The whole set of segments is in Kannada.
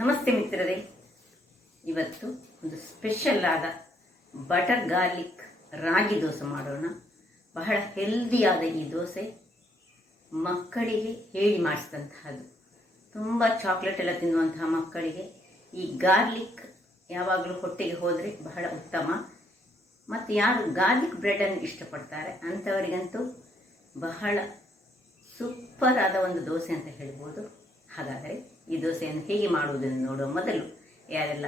ನಮಸ್ತೆ ಮಿತ್ರರೇ, ಇವತ್ತು ಒಂದು ಸ್ಪೆಷಲ್ ಆದ ಬಟರ್ ಗಾರ್ಲಿಕ್ ರಾಗಿ ದೋಸೆ ಮಾಡೋಣ. ಬಹಳ ಹೆಲ್ದಿಯಾದ ಈ ದೋಸೆ ಮಕ್ಕಳಿಗೆ ಹೇಳಿ ಮಾಡಿಸಿದಂತಹದ್ದು. ತುಂಬ ಚಾಕ್ಲೇಟ್ ಎಲ್ಲ ತಿನ್ನುವಂತಹ ಮಕ್ಕಳಿಗೆ ಈ ಗಾರ್ಲಿಕ್ ಯಾವಾಗಲೂ ಹೊಟ್ಟೆಗೆ ಹೋದರೆ ಬಹಳ ಉತ್ತಮ. ಮತ್ತು ಯಾರು ಗಾರ್ಲಿಕ್ ಬ್ರೆಡನ್ನು ಇಷ್ಟಪಡ್ತಾರೆ ಅಂಥವರಿಗಂತೂ ಬಹಳ ಸೂಪರ್ ಆದ ಒಂದು ದೋಸೆ ಅಂತ ಹೇಳ್ಬೋದು. ಹಾಗಾದರೆ ಈ ದೋಸೆಯನ್ನು ಹೇಗೆ ಮಾಡುವುದನ್ನು ನೋಡುವ ಮೊದಲು ಯಾರೆಲ್ಲ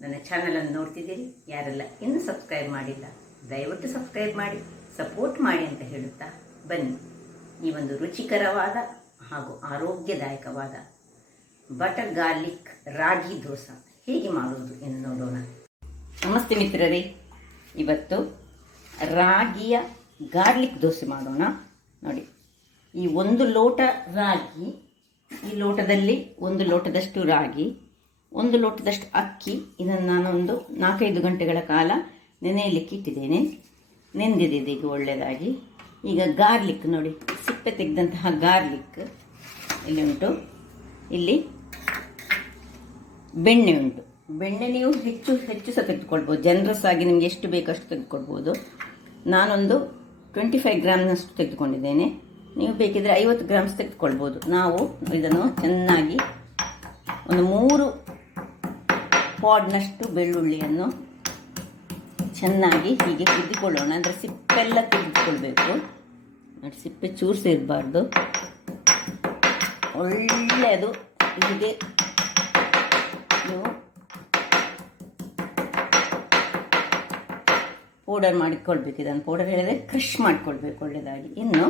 ನನ್ನ ಚಾನಲನ್ನು ನೋಡ್ತಿದ್ದೀರಿ, ಯಾರೆಲ್ಲ ಇನ್ನೂ ಸಬ್ಸ್ಕ್ರೈಬ್ ಮಾಡಿಲ್ಲ, ದಯವಿಟ್ಟು ಸಬ್ಸ್ಕ್ರೈಬ್ ಮಾಡಿ ಸಪೋರ್ಟ್ ಮಾಡಿ ಅಂತ ಹೇಳುತ್ತಾ ಬನ್ನಿ ಈ ಒಂದು ರುಚಿಕರವಾದ ಹಾಗೂ ಆರೋಗ್ಯದಾಯಕವಾದ ಬಟರ್ ಗಾರ್ಲಿಕ್ ರಾಗಿ ದೋಸೆ ಹೇಗೆ ಮಾಡುವುದು ಎಂದು ನೋಡೋಣ. ನಮಸ್ತೆ ಮಿತ್ರರೇ, ಇವತ್ತು ರಾಗಿಯ ಗಾರ್ಲಿಕ್ ದೋಸೆ ಮಾಡೋಣ. ನೋಡಿ, ಈ 1 ಲೋಟ ರಾಗಿ, ಈ ಲೋಟದಲ್ಲಿ 1 ಲೋಟದಷ್ಟು ರಾಗಿ, 1 ಲೋಟದಷ್ಟು ಅಕ್ಕಿ. ಇದನ್ನು ನಾನು ಒಂದು 4-5 ಗಂಟೆಗಳ ಕಾಲ ನೆನೆಯಲಿಕ್ಕೆ ಇಟ್ಟಿದ್ದೇನೆ. ನೆನೆದಿದೆ ಈಗ ಒಳ್ಳೆಯದಾಗಿ. ಈಗ ಗಾರ್ಲಿಕ್ ನೋಡಿ, ಸಿಪ್ಪೆ ತೆಗೆದಂತಹ ಗಾರ್ಲಿಕ್ ಇಲ್ಲಿ ಉಂಟು. ಇಲ್ಲಿ ಬೆಣ್ಣೆ ಉಂಟು. ಬೆಣ್ಣೆ ನೀವು ಹೆಚ್ಚು ಸಹ ತೆಗೆದುಕೊಳ್ಬೋದು, ಜನರಸ್ ಆಗಿ ನಿಮಗೆ ಎಷ್ಟು ಬೇಕಷ್ಟು ತೆಗೆದುಕೊಳ್ಬೋದು. ನಾನೊಂದು 25 ಗ್ರಾಮ್ನಷ್ಟು ತೆಗೆದುಕೊಂಡಿದ್ದೇನೆ. ನೀವು ಬೇಕಿದ್ರೆ 50 ಗ್ರಾಮ್ಸ್ ತೆಗೆದುಕೊಳ್ಬೋದು. ನಾವು ಇದನ್ನು ಚೆನ್ನಾಗಿ ಒಂದು 3 ಪಾಡ್ನಷ್ಟು ಬೆಳ್ಳುಳ್ಳಿಯನ್ನು ಚೆನ್ನಾಗಿ ಹೀಗೆ ಕುದಿಕೊಳ್ಳೋಣ. ಅಂದರೆ ಸಿಪ್ಪೆಲ್ಲ ತೆಗೆದುಕೊಳ್ಬೇಕು. ನೋಡಿ, ಸಿಪ್ಪೆ ಚೂರು ಇರಬಾರ್ದು. ಒಳ್ಳೆಯದು. ಹೀಗೆ ನೀವು ಪೌಡರ್ ಮಾಡಿಕೊಳ್ಬೇಕು. ಇದನ್ನು ಪೌಡರ್ ಹೇಳಿದರೆ ಕ್ರಷ್ ಮಾಡಿಕೊಳ್ಬೇಕು ಒಳ್ಳೆಯದಾಗಿ. ಇನ್ನು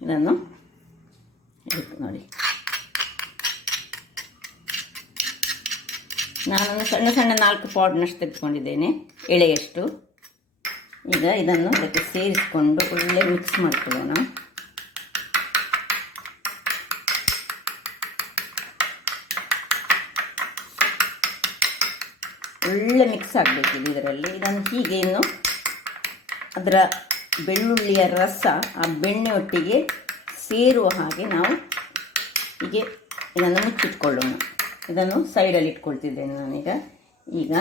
ಇದನ್ನು ನೋಡಿ, ನಾನೊಂದು ಸಣ್ಣ 4 ಪಾಡ್ನಷ್ಟು ತೆಗೆದುಕೊಂಡಿದ್ದೇನೆ, ಎಳೆಯಷ್ಟು. ಈಗ ಇದನ್ನು ಅದಕ್ಕೆ ಸೇರಿಸಿಕೊಂಡು ಒಳ್ಳೆ ಮಿಕ್ಸ್ ಮಾಡ್ಕೊಳ್ಳೋಣ. ಒಳ್ಳೆ ಮಿಕ್ಸ್ ಆಗಬೇಕಿದೆ ಇದರಲ್ಲಿ. ಇದನ್ನು ಹೀಗೆ ಇನ್ನು ಅದರ ಬೆಳ್ಳುಳ್ಳಿಯ ರಸ ಆ ಬೆಣ್ಣೆ ಒಟ್ಟಿಗೆ ಸೇರುವ ಹಾಗೆ ನಾವು ಹೀಗೆ ಇದನ್ನು ಮುಚ್ಚಿಟ್ಕೊಳ್ಳೋಣ. ಇದನ್ನು ಸೈಡಲ್ಲಿ ಇಟ್ಕೊಳ್ತಿದ್ದೇನೆ ನಾನೀಗ. ಈಗ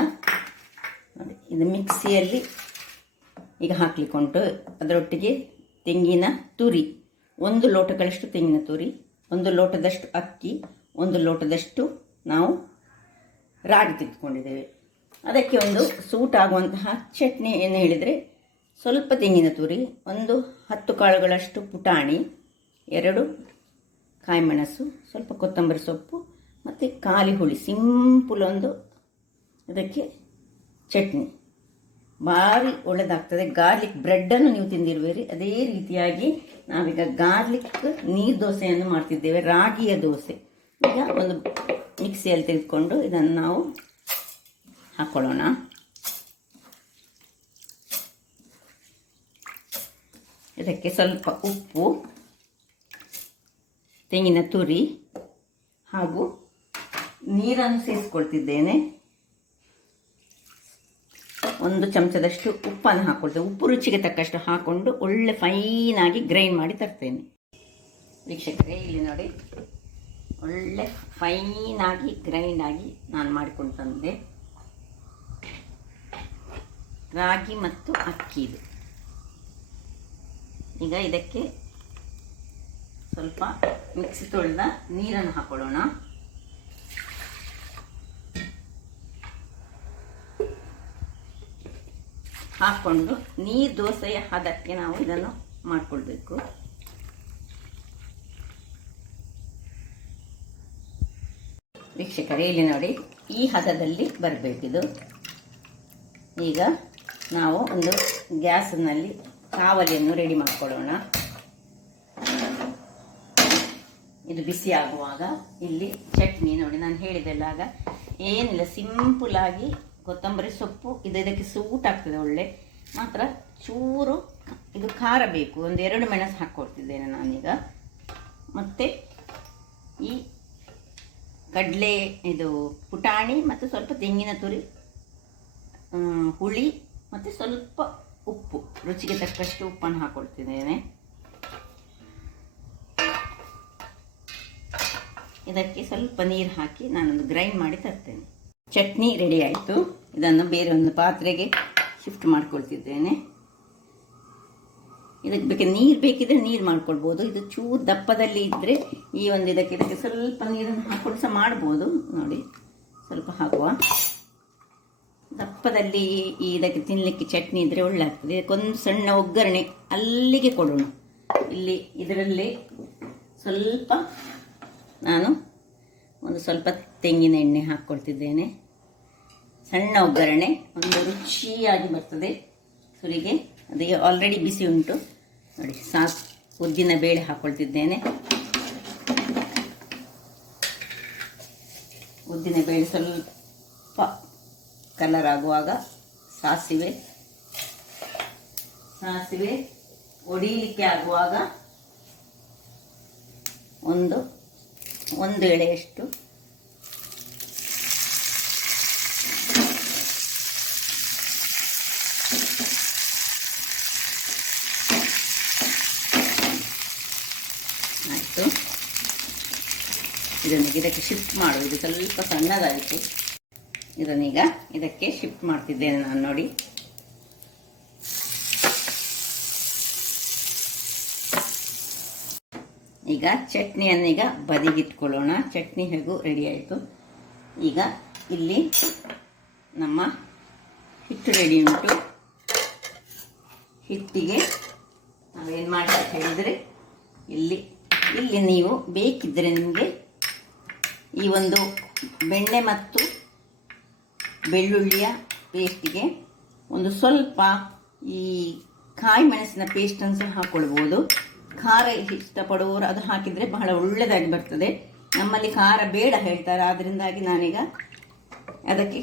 ನೋಡಿ, ಇದು ಮಿಕ್ಸಿಯಲ್ಲಿ ಈಗ ಹಾಕಲಿಕ್ಕುಂಟು. ಅದರೊಟ್ಟಿಗೆ ತೆಂಗಿನ ತುರಿ, 1 ಲೋಟಗಳಷ್ಟು ತೆಂಗಿನ ತುರಿ, 1 ಲೋಟದಷ್ಟು ಅಕ್ಕಿ, 1 ಲೋಟದಷ್ಟು ನಾವು ರಾಗಿ ತೆಗೆದುಕೊಂಡಿದ್ದೇವೆ. ಅದಕ್ಕೆ ಒಂದು ಸೂಟ್ ಆಗುವಂತಹ ಚಟ್ನಿ ಏನು ಹೇಳಿದರೆ, ಸ್ವಲ್ಪ ತೆಂಗಿನ ತುರಿ, ಒಂದು 10 ಕಾಳುಗಳಷ್ಟು ಪುಟಾಣಿ, 2 ಕಾಯಿಮೆಣಸು, ಸ್ವಲ್ಪ ಕೊತ್ತಂಬರಿ ಸೊಪ್ಪು ಮತ್ತು ಖಾಲಿ ಹುಳಿ. ಸಿಂಪಲ್ ಒಂದು ಅದಕ್ಕೆ ಚಟ್ನಿ. ಭಾರಿ ಒಳ್ಳೆಯದಾಗ್ತದೆ. ಗಾರ್ಲಿಕ್ ಬ್ರೆಡ್ಡನ್ನು ನೀವು ತಿಂದಿರುವಿರಿ, ಅದೇ ರೀತಿಯಾಗಿ ನಾವೀಗ ಗಾರ್ಲಿಕ್ ನೀರು ದೋಸೆಯನ್ನು ಮಾಡ್ತಿದ್ದೇವೆ, ರಾಗಿಯ ದೋಸೆ. ಈಗ ಒಂದು ಮಿಕ್ಸಿಯಲ್ಲಿ ತೆಗೆದುಕೊಂಡು ಇದನ್ನು ನಾವು ಹಾಕ್ಕೊಳ್ಳೋಣ. ಇದಕ್ಕೆ ಸ್ವಲ್ಪ ಉಪ್ಪು, ತೆಂಗಿನ ತುರಿ ಹಾಗೂ ನೀರನ್ನು ಸೇರಿಸ್ಕೊಳ್ತಿದ್ದೇನೆ. 1 ಚಮಚದಷ್ಟು ಉಪ್ಪನ್ನು ಹಾಕ್ಕೊಳ್ತೇವೆ. ಉಪ್ಪು ರುಚಿಗೆ ತಕ್ಕಷ್ಟು ಹಾಕ್ಕೊಂಡು ಒಳ್ಳೆ ಫೈನಾಗಿ ಗ್ರೈಂಡ್ ಮಾಡಿ ತರ್ತೇನೆ. ವೀಕ್ಷಕರೇ, ಇಲ್ಲಿ ನೋಡಿ, ಒಳ್ಳೆ ಫೈನಾಗಿ ಗ್ರೈಂಡ್ ಆಗಿ ನಾನು ಮಾಡಿಕೊಂಡು ತಂದೆ. ರಾಗಿ ಮತ್ತು ಅಕ್ಕಿದು. ಈಗ ಇದಕ್ಕೆ ಸ್ವಲ್ಪ ಮಿಕ್ಸಿ ತೊಳೆದ ನೀರನ್ನು ಹಾಕೊಳ್ಳೋಣ. ಹಾಕ್ಕೊಂಡು ನೀರು ದೋಸೆಯ ಹದಕ್ಕೆ ನಾವು ಇದನ್ನು ಮಾಡಿಕೊಳ್ಬೇಕು. ವೀಕ್ಷಕರೇ, ಇಲ್ಲಿ ನೋಡಿ, ಈ ಹದದಲ್ಲಿ ಬರಬೇಕಿದು. ಈಗ ನಾವು ಒಂದು ಗ್ಯಾಸ್ನಲ್ಲಿ ಕಾವಲಿಯನ್ನು ರೆಡಿ ಮಾಡಿಕೊಳ್ಳೋಣ. ಇದು ಬಿಸಿ ಆಗುವಾಗ ಇಲ್ಲಿ ಚಟ್ನಿ ನೋಡಿ, ನಾನು ಹೇಳಿದೆಲ್ಲ ಆಗ ಏನಿಲ್ಲ, ಸಿಂಪಲಾಗಿ ಕೊತ್ತಂಬರಿ ಸೊಪ್ಪು ಇದು ಇದಕ್ಕೆ ಸೂಟ್ ಆಗ್ತದೆ ಒಳ್ಳೆ. ಮಾತ್ರ ಚೂರು ಇದು ಖಾರ ಬೇಕು. ಒಂದು 2 ಮೆಣಸು ಹಾಕ್ಕೊಳ್ತಿದ್ದೇನೆ ನಾನೀಗ. ಮತ್ತು ಈ ಕಡಲೆ ಇದು ಪುಟಾಣಿ ಮತ್ತು ಸ್ವಲ್ಪ ತೆಂಗಿನ ತುರಿ, ಹುಳಿ ಮತ್ತು ಸ್ವಲ್ಪ ಉಪ್ಪು, ರುಚಿಗೆ ತಕ್ಕಷ್ಟು ಉಪ್ಪನ್ನು ಹಾಕ್ಕೊಳ್ತಿದ್ದೇನೆ. ಇದಕ್ಕೆ ಸ್ವಲ್ಪ ನೀರು ಹಾಕಿ ನಾನೊಂದು ಗ್ರೈಂಡ್ ಮಾಡಿ ತರ್ತೇನೆ. ಚಟ್ನಿ ರೆಡಿ ಆಯಿತು. ಇದನ್ನು ಬೇರೆ ಒಂದು ಪಾತ್ರೆಗೆ ಶಿಫ್ಟ್ ಮಾಡ್ಕೊಳ್ತಿದ್ದೇನೆ. ಇದಕ್ಕೆ ನೀರು ಬೇಕಿದ್ರೆ ನೀರು ಮಾಡ್ಕೊಳ್ಬೋದು. ಇದು ಚೂರು ದಪ್ಪದಲ್ಲಿ ಇದ್ದರೆ ಈ ಒಂದು ಇದಕ್ಕೆ ಸ್ವಲ್ಪ ನೀರನ್ನು ಹಾಕೊಂಡು ಸಹ ಮಾಡ್ಬೋದು. ನೋಡಿ, ಸ್ವಲ್ಪ ಹಾಕುವ. ದಪ್ಪದಲ್ಲಿ ಇದಕ್ಕೆ ತಿನ್ನಲಿಕ್ಕೆ ಚಟ್ನಿ ಇದ್ದರೆ ಒಳ್ಳೆ ಆಗ್ತದೆ. ಇದಕ್ಕೊಂದು ಸಣ್ಣ ಒಗ್ಗರಣೆ ಅಲ್ಲಿಗೆ ಕೊಡೋಣ. ಇಲ್ಲಿ ಇದರಲ್ಲಿ ಸ್ವಲ್ಪ ನಾನು ಒಂದು ಸ್ವಲ್ಪ ತೆಂಗಿನ ಎಣ್ಣೆ ಹಾಕ್ಕೊಳ್ತಿದ್ದೇನೆ. ಸಣ್ಣ ಒಗ್ಗರಣೆ, ಒಂದು ರುಚಿಯಾಗಿ ಬರ್ತದೆ ಸುರಿಗೆ. ಅದಕ್ಕೆ ಆಲ್ರೆಡಿ ಬಿಸಿ ಉಂಟು ನೋಡಿ. ಉದ್ದಿನ ಬೇಳೆ ಹಾಕ್ಕೊಳ್ತಿದ್ದೇನೆ. ಉದ್ದಿನ ಬೇಳೆ ಸ್ವಲ್ಪ ಕಲರ್ ಆಗುವಾಗ ಸಾಸಿವೆ ಒಡಿಲಿಕ್ಕೆ ಆಗುವಾಗ ಒಂದು ಎಳೆಯಷ್ಟು ಆಯಿತು. ಇದಕ್ಕೆ ಶಿಫ್ಟ್ ಮಾಡುವುದು. ಸ್ವಲ್ಪ ಸಣ್ಣದಾಯಿತು. ಇದನ್ನೀಗ ಇದಕ್ಕೆ ಶಿಫ್ಟ್ ಮಾಡ್ತಿದ್ದೇನೆ ನಾನು. ನೋಡಿ, ಈಗ ಚಟ್ನಿಯನ್ನೀಗ ಬದಿಗಿಟ್ಕೊಳ್ಳೋಣ. ಚಟ್ನಿ ಹೇಗೂ ರೆಡಿ ಆಯಿತು. ಈಗ ಇಲ್ಲಿ ನಮ್ಮ ಹಿಟ್ಟು ರೆಡಿ ಉಂಟು. ಹಿಟ್ಟಿಗೆ ನಾವೇನು ಮಾಡಿ ಹೇಳಿದರೆ, ಇಲ್ಲಿ ನೀವು ಬೇಕಿದ್ದರೆ ನಿಮಗೆ ಈ ಒಂದು ಬೆಣ್ಣೆ ಮತ್ತು ಬೆಳ್ಳುಳ್ಳಿಯ ಪೇಸ್ಟಿಗೆ ಒಂದು ಸ್ವಲ್ಪ ಈ ಕಾಯಿ ಮೆಣಸಿನ ಪೇಸ್ಟನ್ನು ಸಹ ಹಾಕ್ಕೊಳ್ಬೋದು. ಖಾರ ಇಷ್ಟಪಡುವವರು ಅದು ಹಾಕಿದರೆ ಬಹಳ ಒಳ್ಳೆಯದಾಗಿ ಬರ್ತದೆ. ನಮ್ಮಲ್ಲಿ ಖಾರ ಬೇಡ ಹೇಳ್ತಾರೆ, ಆದ್ದರಿಂದಾಗಿ ನಾನೀಗ ಅದಕ್ಕೆ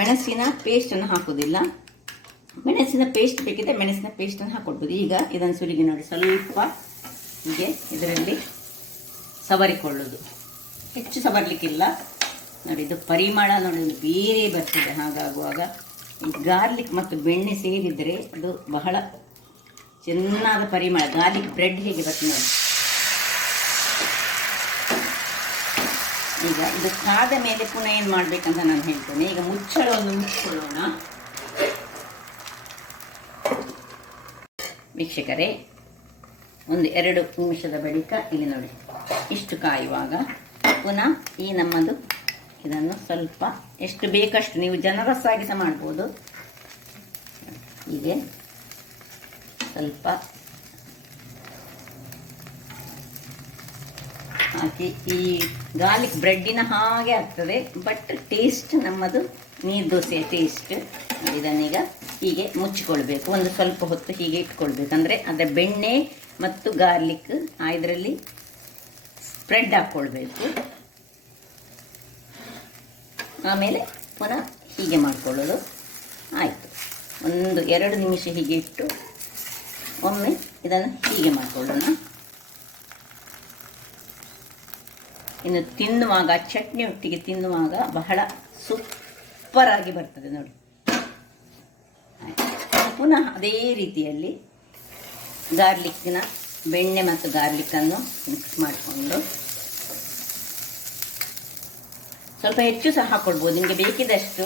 ಮೆಣಸಿನ ಪೇಸ್ಟನ್ನು ಹಾಕೋದಿಲ್ಲ. ಮೆಣಸಿನ ಪೇಸ್ಟ್ ಬೇಕಿದ್ರೆ ಮೆಣಸಿನ ಪೇಸ್ಟನ್ನು ಹಾಕ್ಕೊಳ್ಬೋದು. ಈಗ ಇದನ್ನು ಸುಲಿಗೆ ನೋಡಿ, ಸ್ವಲ್ಪ ಹೀಗೆ ಇದರಲ್ಲಿ ಸವರಿಕೊಳ್ಳೋದು. ಹೆಚ್ಚು ಸವರಲಿಕ್ಕಿಲ್ಲ ನೋಡಿ. ಇದು ಪರಿಮಳ ನೋಡಿ ಬೇರೆ ಬರ್ತದೆ. ಹಾಗಾಗುವಾಗ ಈ ಗಾರ್ಲಿಕ್ ಮತ್ತು ಬೆಣ್ಣೆ ಸೇರಿದರೆ ಅದು ಬಹಳ ಚೆನ್ನಾದ ಪರಿಮಳ. ಗಾರ್ಲಿಕ್ ಬ್ರೆಡ್ ಹೇಗೆ ಬರ್ತದೆ ನೋಡಿ. ಈಗ ಇದು ಕಾದ ಮೇಲೆ ಪುನಃ ಏನು ಮಾಡಬೇಕಂತ ನಾನು ಹೇಳ್ತೇನೆ. ಈಗ ಮುಚ್ಚಳವನ್ನು ಮುಚ್ಚಿಕೊಳ್ಳೋಣ. ವೀಕ್ಷಕರೇ, ಒಂದು 2 ನಿಮಿಷದ ಬಳಿಕ ಇಲ್ಲಿ ನೋಡಿ ಇಷ್ಟು ಕಾಯುವಾಗ ಪುನಃ ಈ ನಮ್ಮದು ಇದನ್ನು ಸ್ವಲ್ಪ ಎಷ್ಟು ಬೇಕಷ್ಟು ನೀವು ಜನರಸ್ಸಾಗಿ ಸಹ ಮಾಡ್ಬೋದು. ಹೀಗೆ ಸ್ವಲ್ಪ ಹಾಕಿ ಈ ಗಾರ್ಲಿಕ್ ಬ್ರೆಡ್ಡಿನ ಹಾಗೆ ಆಗ್ತದೆ, ಬಟ್ ಟೇಸ್ಟ್ ನಮ್ಮದು ನೀರು ದೋಸೆಯ ಟೇಸ್ಟ್. ಇದನ್ನೀಗ ಹೀಗೆ ಮುಚ್ಚಿಕೊಳ್ಬೇಕು. ಒಂದು ಸ್ವಲ್ಪ ಹೊತ್ತು ಹೀಗೆ ಇಟ್ಕೊಳ್ಬೇಕು. ಅಂದರೆ ಅದರ ಬೆಣ್ಣೆ ಮತ್ತು ಗಾರ್ಲಿಕ್ ಇದರಲ್ಲಿ ಸ್ಪ್ರೆಡ್ ಹಾಕ್ಕೊಳ್ಬೇಕು. ಆಮೇಲೆ ಪುನಃ ಹೀಗೆ ಮಾಡಿಕೊಳ್ಳೋದು. ಆಯಿತು. ಒಂದು 2 ನಿಮಿಷ ಹೀಗೆ ಇಟ್ಟು ಒಮ್ಮೆ ಇದನ್ನು ಹೀಗೆ ಮಾಡಿಕೊಳ್ಳೋಣ. ಇನ್ನು ತಿನ್ನುವಾಗ ಚಟ್ನಿ ಒಟ್ಟಿಗೆ ತಿನ್ನುವಾಗ ಬಹಳ ಸೂಪರ್ ಆಗಿ ಬರ್ತದೆ ನೋಡಿ. ಪುನಃ ಅದೇ ರೀತಿಯಲ್ಲಿ ಗಾರ್ಲಿಕ್ಕಿನ ಬೆಣ್ಣೆ ಮತ್ತು ಗಾರ್ಲಿಕ್ಕನ್ನು ಮಿಕ್ಸ್ ಮಾಡಿಕೊಂಡು ಸ್ವಲ್ಪ ಹೆಚ್ಚು ಸಹ ಹಾಕ್ಕೊಳ್ಬೋದು. ನಿಮಗೆ ಬೇಕಿದಷ್ಟು.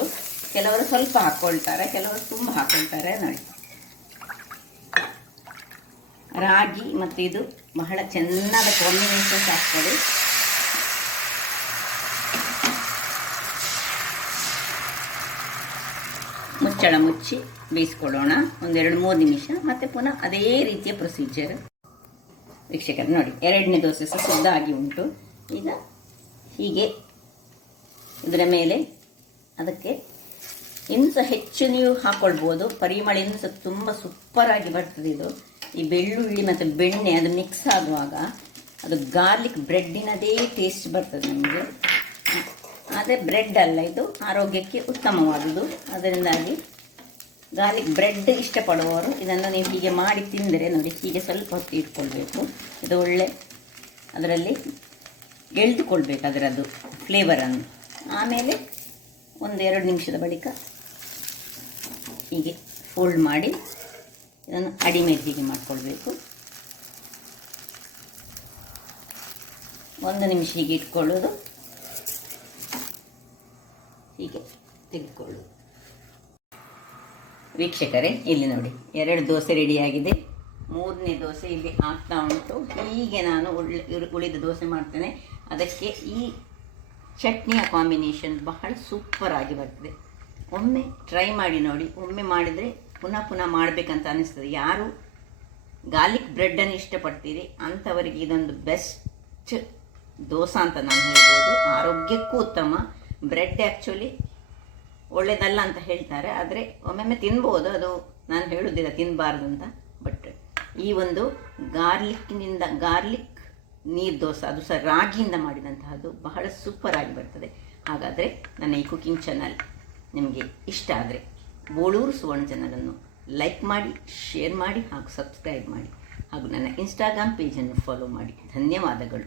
ಕೆಲವರು ಸ್ವಲ್ಪ ಹಾಕ್ಕೊಳ್ತಾರೆ, ಕೆಲವರು ತುಂಬ ಹಾಕ್ಕೊಳ್ತಾರೆ ನೋಡಿ. ರಾಗಿ ಮತ್ತು ಇದು ಬಹಳ ಚೆನ್ನಾದ ಕಾಂಬಿನೇಷನ್ಸ್ ಆಗ್ತದೆ. ಮುಚ್ಚಳ ಮುಚ್ಚಿ ಬೇಯಿಸ್ಕೊಳ್ಳೋಣ ಒಂದು 2-3 ನಿಮಿಷ. ಮತ್ತೆ ಪುನಃ ಅದೇ ರೀತಿಯ ಪ್ರೊಸೀಜರ್. ವೀಕ್ಷಕರು ನೋಡಿ, 2ನೇ ದೋಸೆ ಸಹ ಸಿದ್ಧ ಆಗಿ ಉಂಟು. ಈಗ ಹೀಗೆ ಇದರ ಮೇಲೆ ಅದಕ್ಕೆ ಇನ್ನೂ ಸಹ ಹೆಚ್ಚು ನೀವು ಹಾಕ್ಕೊಳ್ಬೋದು. ಪರಿಮಳ ಇನ್ನೂ ಸಹ ತುಂಬ ಸೂಪರಾಗಿ ಬರ್ತದೆ. ಇದು ಈ ಬೆಳ್ಳುಳ್ಳಿ ಮತ್ತು ಬೆಣ್ಣೆ ಅದು ಮಿಕ್ಸ್ ಆಗುವಾಗ ಅದು ಗಾರ್ಲಿಕ್ ಬ್ರೆಡ್ಡಿನದೇ ಟೇಸ್ಟ್ ಬರ್ತದೆ ನಿಮಗೆ. ಆದರೆ ಬ್ರೆಡ್ ಅಲ್ಲ, ಇದು ಆರೋಗ್ಯಕ್ಕೆ ಉತ್ತಮವಾದುದು. ಅದರಿಂದಾಗಿ ಗಾರ್ಲಿಕ್ ಬ್ರೆಡ್ ಇಷ್ಟಪಡುವವರು ಇದನ್ನು ನೀವು ಹೀಗೆ ಮಾಡಿ ತಿಂದರೆ ನೋಡಿ, ಹೀಗೆ ಸ್ವಲ್ಪ ಹೊತ್ತು ಇಟ್ಕೊಳ್ಬೇಕು. ಇದು ಒಳ್ಳೆ ಅದರಲ್ಲಿ ಎಳೆದುಕೊಳ್ಬೇಕು ಅದರದ್ದು ಫ್ಲೇವರನ್ನು. ಆಮೇಲೆ ಒಂದು 2 ನಿಮಿಷದ ಬಳಿಕ ಹೀಗೆ ಫೋಲ್ಡ್ ಮಾಡಿ ಇದನ್ನು ಅಡಿ ಮೇಲೆ ಹೀಗೆ ಮಾಡಿಕೊಳ್ಬೇಕು. 1 ನಿಮಿಷ ಹೀಗೆ ಇಟ್ಕೊಳ್ಳೋದು, ಹೀಗೆ ತೆಗೆದುಕೊಳ್ಳೋದು. ವೀಕ್ಷಕರೇ, ಇಲ್ಲಿ ನೋಡಿ 2 ದೋಸೆ ರೆಡಿಯಾಗಿದೆ. 3ನೇ ದೋಸೆ ಇಲ್ಲಿ ಆಗ್ತಾ ಉಂಟು. ಹೀಗೆ ನಾನು ಉಳಿದ ದೋಸೆ ಮಾಡ್ತೇನೆ. ಅದಕ್ಕೆ ಈ ಚಟ್ನಿಯ ಕಾಂಬಿನೇಷನ್ ಬಹಳ ಸೂಪರ್ ಆಗಿ ಬರ್ತದೆ. ಒಮ್ಮೆ ಟ್ರೈ ಮಾಡಿ ನೋಡಿ. ಒಮ್ಮೆ ಮಾಡಿದರೆ ಪುನಃ ಪುನಃ ಮಾಡಬೇಕಂತ ಅನಿಸ್ತದೆ. ಯಾರು ಗಾರ್ಲಿಕ್ ಬ್ರೆಡ್ಡನ್ನು ಇಷ್ಟಪಡ್ತೀರಿ ಅಂಥವರಿಗೆ ಇದೊಂದು ಬೆಸ್ಟ್ ದೋಸೆ ಅಂತ ನಾನು ಹೇಳ್ಬೋದು. ಆರೋಗ್ಯಕ್ಕೂ ಉತ್ತಮ. ಬ್ರೆಡ್ ಆ್ಯಕ್ಚುಲಿ ಒಳ್ಳೆಯದಲ್ಲ ಅಂತ ಹೇಳ್ತಾರೆ, ಆದರೆ ಒಮ್ಮೊಮ್ಮೆ ತಿನ್ಬೋದು. ಅದು ನಾನು ಹೇಳೋದಿಲ್ಲ ತಿನ್ನಬಾರ್ದು ಅಂತ. ಬಟ್ ಈ ಒಂದು ಗಾರ್ಲಿಕ್ ನೀರು ದೋಸೆ, ಅದು ಸಹ ರಾಗಿಯಿಂದ ಮಾಡಿದಂತಹದ್ದು, ಬಹಳ ಸೂಪರ್ ಆಗಿ ಬರ್ತದೆ. ಹಾಗಾದರೆ ನನ್ನ ಈ ಕುಕಿಂಗ್ ಚಾನಲ್ ನಿಮಗೆ ಇಷ್ಟ ಆದರೆ ಬೋಳೂರು ಸುವರ್ಣ ಚಾನಲನ್ನು ಲೈಕ್ ಮಾಡಿ, ಶೇರ್ ಮಾಡಿ ಹಾಗೂ ಸಬ್ಸ್ಕ್ರೈಬ್ ಮಾಡಿ ಹಾಗೂ ನನ್ನ ಇನ್ಸ್ಟಾಗ್ರಾಮ್ ಪೇಜನ್ನು ಫಾಲೋ ಮಾಡಿ. ಧನ್ಯವಾದಗಳು.